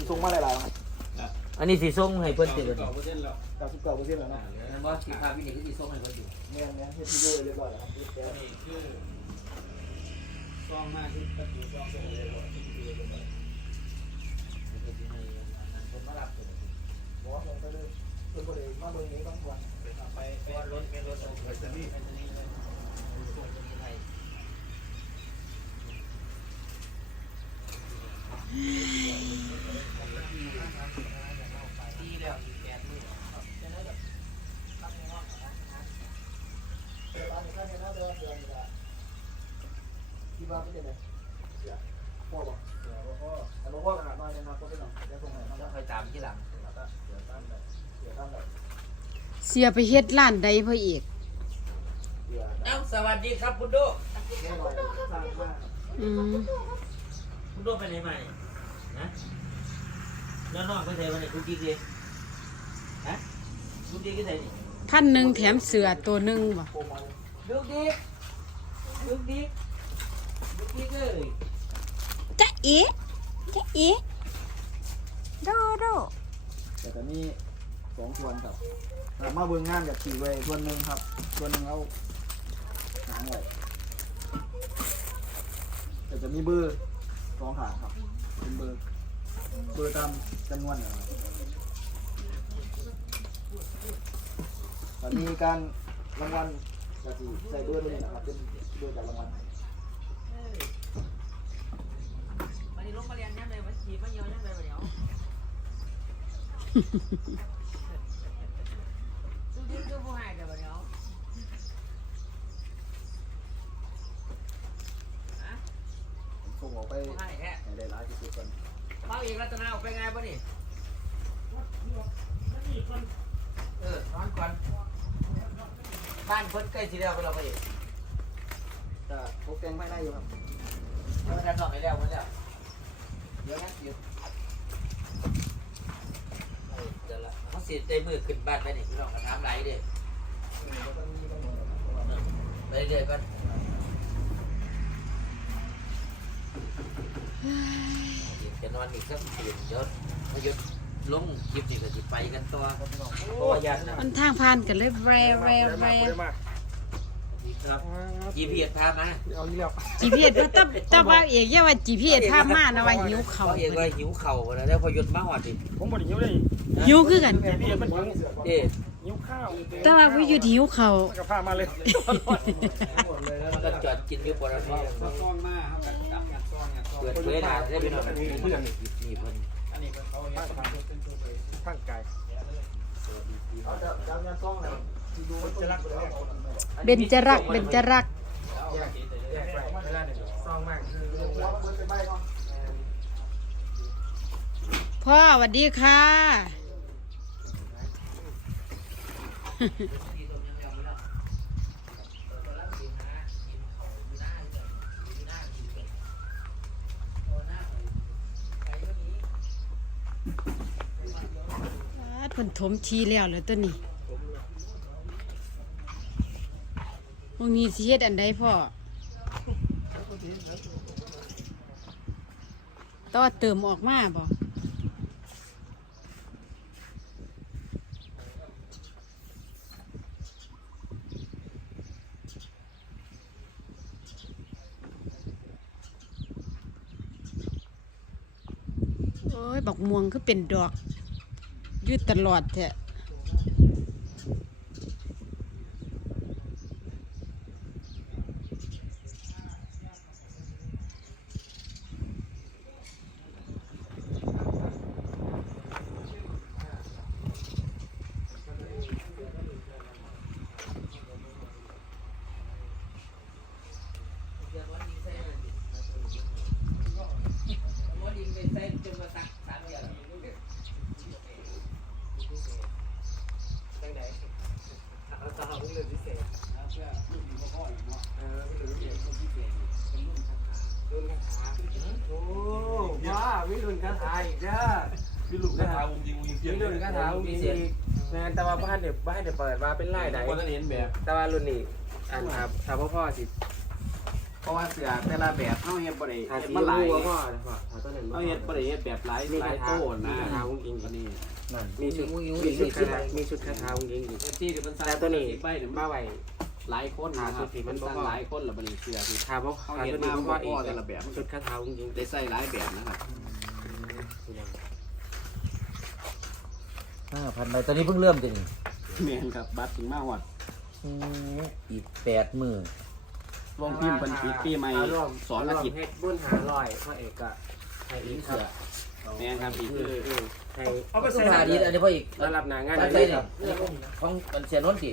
ที่ส่งมาหลายๆครับอันนี้สีส้มให้เพิ่นติดเลยเก้าสิบเก้าเปอร์เซ็นต์แล้วเนาะนั่นว่าสีภาพวินี่คือสีส้มให้เพิ่นอยู่แม่นแม่นเฮ็ดที่โดยเรียบร้อยแล้วครับติดแก๊สนี่คือซองมาที่ประตูซองเป็นเลยว่าที่ดูเลยว่าเพิ่นสิให้อันนั้นเพิ่นมารับตัวบอกว่าส่งไปเลยเพิ่นบ่ได้มาเบิ่งนี้บางวันไปไปรถเป็นรถส่งไปสนีย์อันนี้เลยส่งตัวนี้ให้ ดีแล้วอีกแปดหมื่น แต่ตอนนี้ค่าเนี่ยน่าจะเดือนละที่บ้านเป็นยังไงเดี๋ยวพ่อบอกเดี๋ยวพ่อแต่พ่อขนาดน้อยเนี่ยนะก็เป็นหนังจะส่งให้มาแล้วค่อยตามที่หลังแล้วก็เดี๋ยวตั้งแบบเดี๋ยวตั้งแบบเสียไปเฮ็ดร้านใดพ่อเอกเดี๋ยวเอ้าสวัสดีครับคุณโดแน่นอนสร้างมากอืมคุณโดไปไหนมาเนี่ยนะแล้วน้องไปไหนมาเนี่ยคุณกิ๊กเลยฮะคุณกิ๊กก็ไหนนี่พันหนึ่งแถมเสือตัวหนึ่งบ่โปรโมท ลูกดิ๊กลูกดิ๊กลูกดิ๊กเอ้ยจ๊ะเอ๋จ๊ะเอ๋โดโดแต่ตอนนี้สองส่วนครับถามมาเบิ่งงานกับขี่ไว้ส่วนหนึ่งครับ ส่วนหนึ่งเอาหางไว้แต่จะมีเบอร์สองขาครับ เป็นเบอร์เบอร์ตามจำนวนนะครับตอนนี้การรางวัล จะที่ใส่เบอร์ตัวนี้นะครับเป็นเบอร์จากรางวัลวันนี้ลงมาเรียนยังไงวันขี่มาเยอะยังไงวันเดียวลูกดิ๊กคือผู้ให้เดี๋ยวเดียวฮะผมส่งออกไปผู้ให้แท้ให้ได้ร้ายที่สุดก่อนเมาอีกรัตนาออกไปไงบ่นี่เออนอนก่อน บ้านเพิ่นใกล้สิแล้วก็เราไปอีกจะพบแกงไม่ได้อยู่ครับเพิ่นดันนอกให้แล้วหมดแล้วเดี๋ยวนะเดี๋ยวเออเดี๋ยวละเขาสิได้มือขึ้นบ้านไปนี่พี่น้องก็ถามหลายเด้ก็ต้องมีกำหนดนะครับเพราะว่าไปเรื่อยๆก่อนจะนอนอีกสักคืนเดี๋ยวพยุด ลงคลิปนี่ก็สิไปกันต่อโอ้ยยันนะมันทางผ่านกันเลยแววแววแววครับ GPS พามาเอาอีกแล้วจีพีเอสต้องต้องว่าเอกอย่าว่าจีพีเอสพามานะว่าหิวเขาเขาเองว่าหิวเข่าแล้วแล้วพอหยุดมาหอดดิผมบ่ได้หิวเลยหิวคือกันไอ้พี่มันหิวเอ๊ะหิวข้าวแต่ว่าผู้อยู่หิวเขากับพามาเลยก็จอดกินอยู่ปตทซองมาครับกันดับงานซองงานซองเปิดเผยหน้าได้เป็นหน่อยนี่เพิ่นนี่เพิ่นอัน นี้เป็นเขาทางเป็นตัวไปทางไกลเอาจะจะงานกล้องเลยที่ดูจะรักเลยเบญจรักเบญจรักษ์แยกแยกไปเวลาเนี่ยซองมากคือหัวมันเบิดไปใบเนาะพ่อสวัสดีค่ะ เพิ่นถมทีแล้วเลยตัวนี้วงนี้สิเฮ็ดอันใดพ่อ ต่อเติมออกมาบ่ อ้ยบักม่วงคือเป็นดอกยืดตลอดแท้ วิรุณคาถาอีกเด้อพี่ลุงคาถาอุ้งยิงอุ้งยิงเพี้ยวินรุณคาถาอุ้งอิงอีกแม่นแต่ว่าบ้านเดี๋ยวบ้านเดี๋ยวเปิดว่าเป็นไล่ใดวันนั้นเห็นแบบแต่ว่ารุ่นนี้อันครับถ้าพ่อพ่อสิเพราะว่าเสือแต่ละแบบเฮาเฮ็ดบ่ได้ทาเฮ็ดสีมาหลายวัวพ่อนะพ่อทาตัวนั้นเฮาเฮ็ดบ่ได้เฮ็ดแบบหลายหลายโต้นะมีคาถาวุ้งอิงอันนี้นั่นมีชุดอุ้ยมีอุ้ยชุอุ้ดยคาถามีชุดคาถาวุ้งอิงอีกเอฟซีที่มันสร้างแต่ตัวนี้ใบเนี่ยมาไว้หลายคนนะครับมันสร้างหลายคนแล้วบัดนี้เสือคือทาเพราะเขาทาเฮ็ตัดวนี้มาเพราะว่าอีกแต่ละแบบชุดคาถาวุ้งอิงได้ใส่หลายแบบนะครับ ห้าพันใบตอนนี้เพิ่งเริ่มจริงแม่นครับบัตรถึงมาฮอดอีกแปดหมื่นลงพิมพ์เพิ่นปิดปีใหม่สองอาทิตย์เฮ็ดบุญหาลอยพ่อเอกก็ให้อีกครับแม่นครับอีกคือให้เอาไปใส่ดีอันนี้พออีกระดับหนางานใส่อันใส่นี้เนี่ยของมันเสียโน้นสิ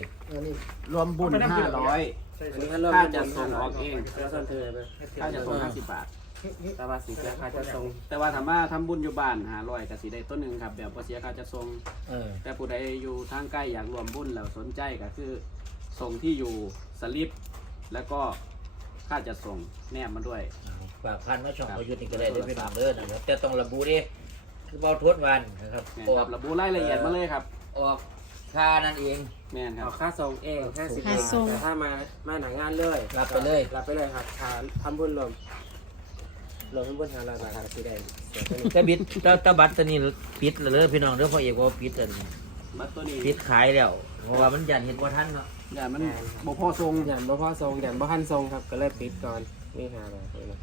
รวมบุญ500อันนี้ก็เริ่มค่าจะส่งออกเอง แล้วส่วนเธอไป ค่าจะส่ง50บาท แต่ว่าสีเสียค่าจะส่งแต่ว่าถามว่าทำบุญอยู่บ้าน500ก็สิได้ต้นหนึงครับ แบบบ่เสียค่าจะส่งเออ แต่ผู้ใดอยู่ทางใกล้อยากรวมบุญแล้วสนใจก็คือส่งที่อยู่สลิปแล้วก็ค่าจะส่งแนบมาด้วย ฝากพันมาช่องประยุทธ์นี่ก็ได้ได้พี่น้องเด้อนะครับแต่ต้องระบุดิคือเบาทวดวันนะครับแม่นออครักบระบุรายละเอียดมาเลยครับ ออกค่านั่นเอง แม่นครัเอาบ ค่าส่งเองห้าสิบค่าบาทส่ง แต่ถ้ามามาหนางานเลยรับไปเลย รับไปเลยครับทานทำบุญรวม รวมทั้งบุญหาลอยบาทครับสีแดงเสียตัวนี้แต่บิดแต่แต่บัตรตัวนี้ปิดแล้วเลยพี่น้องเด้อเพราะเอกว่าปิดอันบัตรตัวนี้ปิดขายแล้ว เพราะว่ามันยันเห็นว่าท่านเนาะอย่ามันบ่พอทรงหยันบ่พ่อทรงหยันบ่ทันทรงครับ ก็เลยปิดก่อนนี่หาบาทเลยนะ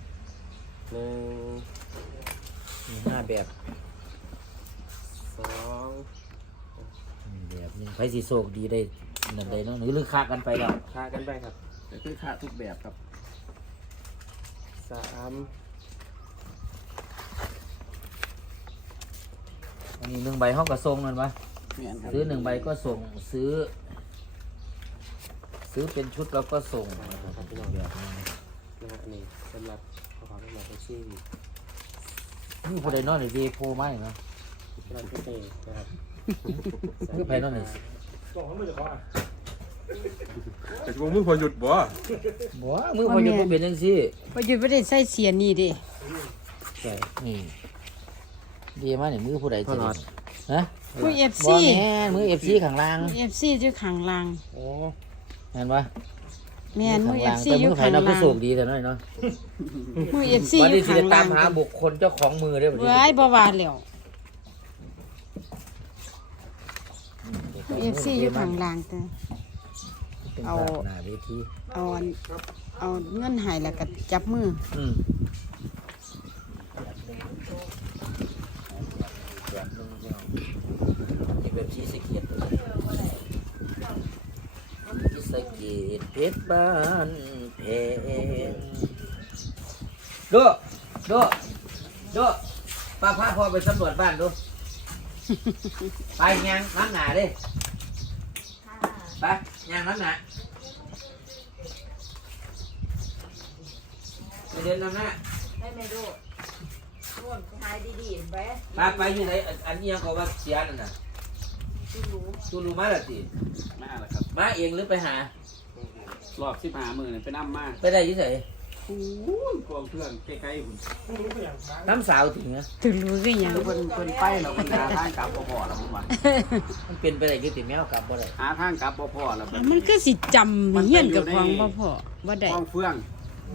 หนึ่งมีห้าแบบสองมีแบบหนึงไผสิโศกดีได้นั่นใดเนาะหรือลือค่ากันไปแล้วค่ากันไปครับ ก็คือค่าทุกแบบครับสาม อันนี้หนึ่งใบห้องก็ส่งนั่นวะแม่นครับซื้อหนึ่งใบก็ส่งซื้อ ซื้อเป็นชุดแล้วก็ส่งนะครับพี่น้องแบบนี้นะฮะนี่สำหรับขอความเป็นแบบแท็กซี่นี่ผู้ใดนอนในเวโพไม่เนาะสำหรับที่นี่นะครับคือไปนอนในแต่ช่วงมึงพอหยุดบ่บ่มือพออยู่บ่เป็นจังซี่ประยุทธ์บ่ได้ใส่เสียนี่เดิใช่นี่ ดีมากนี่มือผู้ใดจะฮะผู้บ่ FC แม่นมือ FC ข้างล่าง FC อยู่ข้างล่างโอ้เห็นปะแม่นมือข้างล่าง FC แต่อมืยู่อไผ่ข้างเราก็ล่างสูงดีแต่น้อยเนาะมือ FC วันอยู่นี้สิข้างได้ตาล่ามงหาบุคคลเจ้าของมือได้อบัดนี้เว้ยบ่ว่าแล้ว FC อยู่ข้างล่างแต่เป็นเอาภาพหน้าเวทีเอาอันเอาเงินให้แล้วก็จับมืออืมแบบนึงนี่แบบ ชีสะเกียดชีสะเกียดเพชรบ้านเพงดูดูดูป้าพาพ่อไปสำรวจบ้านดู ไปยังน้ำหนาดิไปยังน้ำหนาไปเดินน้ำหน้าให้ไม่ดูร่วมขายดีๆไปไปไปอยู่ไหนอันอันนี้ยังเขาว่าเสียนั่นน่ะ ที่รู้ตูรูมาล้วสิมาแล้วครับ มาเองหรือไปหา รอบสิบหามือนี่ไปน้ำมากไปได้อยี่ไสโอ้ยกองเพื่อนใกล้ๆผมน้ำสาวถึงนะถึงรู้คือหยัง คือเพิ่นเพิ่นไปแล้วเพิ่นหาทางกลับบ่พอแล้วผมว่ามันเป็นไปได้กี่ติแมวกลับบ่ได้หาทางกลับบ่พอแล้วอ่มันคือสิจำเฮียนกับของบ่พอบ่ได้ กองเฟือง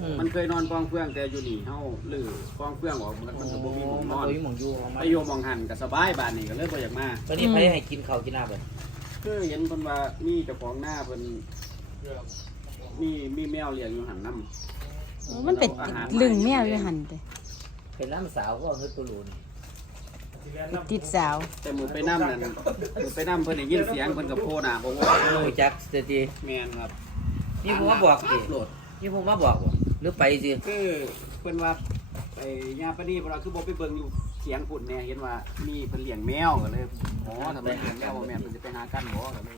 อืม มันเคยนอนกองเฟืองแต่อยู่นี่เฮาลือกองเฟืองออกมันมันก็บ่มีหมองนมันอนบ่มีหมองอยู่ของมันไปอยู่หมองหันก็สบายบ้านนี่ก็เลยบ่อยากมาตอนนี้ไปให้กินข้าวกินน้ำเลยคือเห็นเพิ่นว่ามีเจ้าของหน้าเพิ่นมีมีแมวเลี้ยงอยู่หันนำมันเป็นลึงแมวอยู่หั่นเด้เป็นน้ำสาวก็คือตุลูนี่ติดสาว แต่หมู่ไปนำนั่นหมู่ไปนำเพิ่นได้ยินเสียงเพิ่นก็โผล่หน้าบ่ว่ารู้จักสติแม่นครับนี่ผมมาบอกสิโหลดนี่ผมมาบอกบ่ หรือไปสิคือเพิ่นว่าไปยาปนีเพิ่นว่าคือบ่ไปเบิ่งอยู่เสียงพุ่นเนี่ยเห็นว่ามีเพิ่นเลี้ยงแมวก็เลยอ๋อทำไมเลี้ยงแมวบ่แม่นเพิ่นจะไปหากันบ่ก็เลย